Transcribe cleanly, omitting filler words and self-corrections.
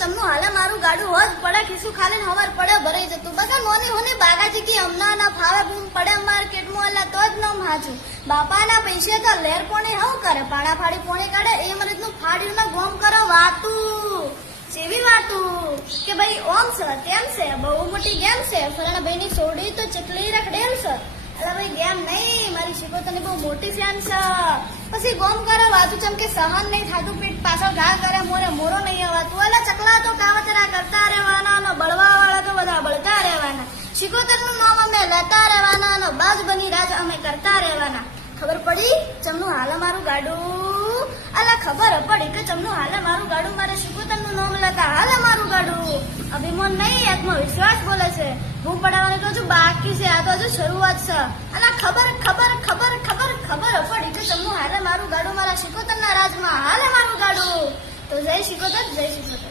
ચમનું હાલે મારું ગાડું હોજ પડે ખીસું ખાલે હવાર પડે ભરાઈ જતું બધા નોની હોને બાગાજી કી હમણાં ના ફાવે બૂમ પડે માર્કેટમાં એટલે તો જ ન હાચું બાપાના પૈસે તો લેર પોણે હવ કરે પાડા ફાડી પોણે કાઢે એમ રીતનું ફાડ્યું ને ગોમ કરે વાતું જેવી વાતું કે ભાઈ ઓમ છે તેમ છે બહુ મોટી ગેમ છે ફલાણા ભાઈ ની સોડી તો ચકલી રખડેલ છે એટલે ભાઈ ગેમ નહીં મારી શિકોતરની બહુ મોટી ફેન છે પછી ગોમ કરે વાતું ચમ કે સહન નહીં થાતું પીઠ પાછળ ઘા કરે મોરો નહીં આવતું એટલે ચકલા તો કાવતરા કરતા રહેવાના અને બળવા વાળા તો બધા બળતા રહેવાના શિકોતરનું નામ અમે લેતા રહેવાના અને બાજ બની રાજ અમે કરતા રહેવાના ખબર પડી ચમનું હાલે મારું ગાડું અલા ખબર પડી કે ચમનું હાલે મારું ગાડું મારે શિકોતરનું નામ લેતા હાલે મારું ગાડું અભિમાન નહીં આત્મવિશ્વાસ બોલે છે હું પડાવવાનું તો હજુ બાકી છે આ તો હજુ શરૂઆત છે અલા ખબર પડી કે ચમનું હાલે મારું ગાડું મારા શિકોતરના રાજમાં હાલે મારું ગાડું તો જય શિકોતર જય શિકોતર